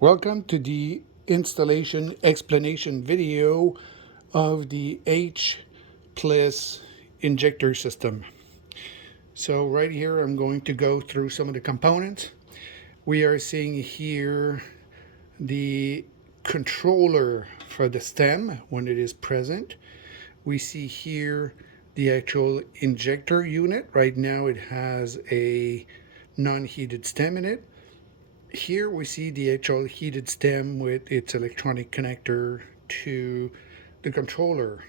Welcome to the installation explanation video of the HPLIS injector system. So right here I'm going to go through some of the components. We are seeing here the controller for the stem when it is present. We see here the actual injector unit. Right now it has a non-heated stem in it. Here we see the actual heated stem with its electronic connector to the controller.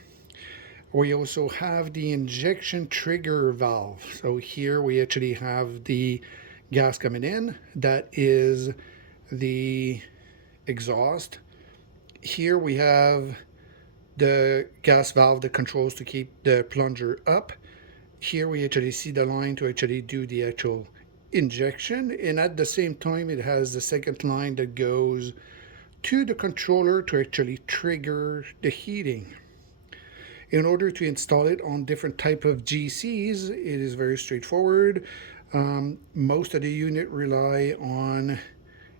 We also have the injection trigger valve. So here we actually have the gas coming in. That is the exhaust. Here we have the gas valve that controls to keep the plunger up. Here we actually see the line to actually do the actual injection, and at the same time it has the second line that goes to the controller to actually trigger the heating. In order to install it on different type of GCs, it is very straightforward. Most of the unit rely on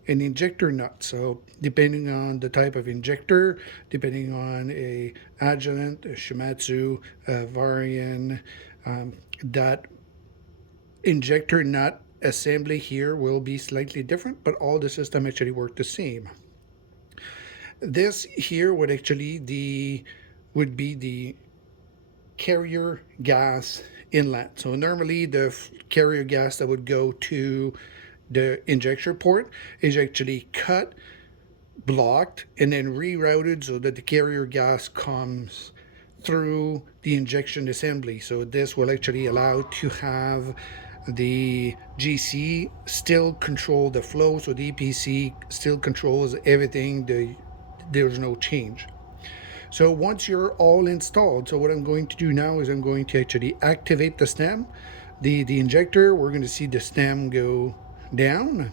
an injector nut, so depending on the type of injector, depending on a Agilent, a Shimatsu, a Varian, that injector nut assembly here will be slightly different, but all the system actually work the same. This here would actually would be the carrier gas inlet. So normally the carrier gas that would go to the injection port is actually cut, blocked, and then rerouted so that the carrier gas comes through the injection assembly. So this will actually allow to have the GC still control the flow, so the EPC still controls everything. There's no change. So once you're all installed, so what I'm going to do now is I'm going to actually activate the stem, the injector. We're going to see the stem go down,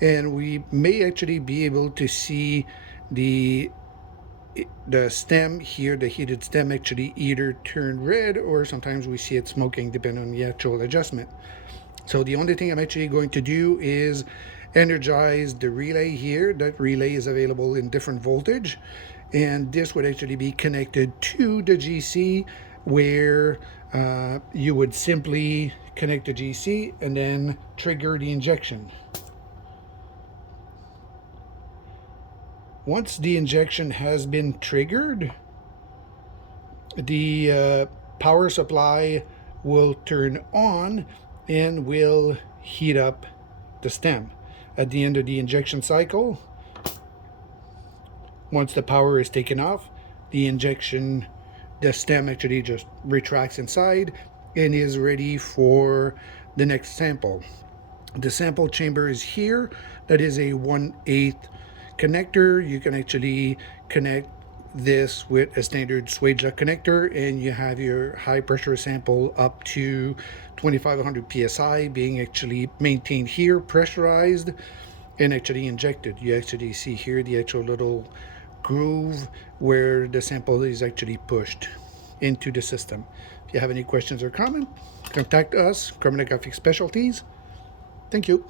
and we may actually be able to see the stem here, the heated stem, actually either turn red or sometimes we see it smoking depending on the actual adjustment. So the only thing I'm actually going to do is energize the relay here. That relay is available in different voltage, and this would actually be connected to the GC, where you would simply connect the GC and then trigger the injection. Once the injection has been triggered, the power supply will turn on and will heat up the stem. At the end of the injection cycle, once the power is taken off, the stem actually just retracts inside and is ready for the next sample. The sample chamber is here. That is a 1/8 connector. You can actually connect this with a standard swage lock connector, and you have your high pressure sample up to 2500 psi being actually maintained here, pressurized, and actually injected. You actually see here the actual little groove where the sample is actually pushed into the system. If you have any questions or comments, contact us, Chromatographic Specialties. Thank you.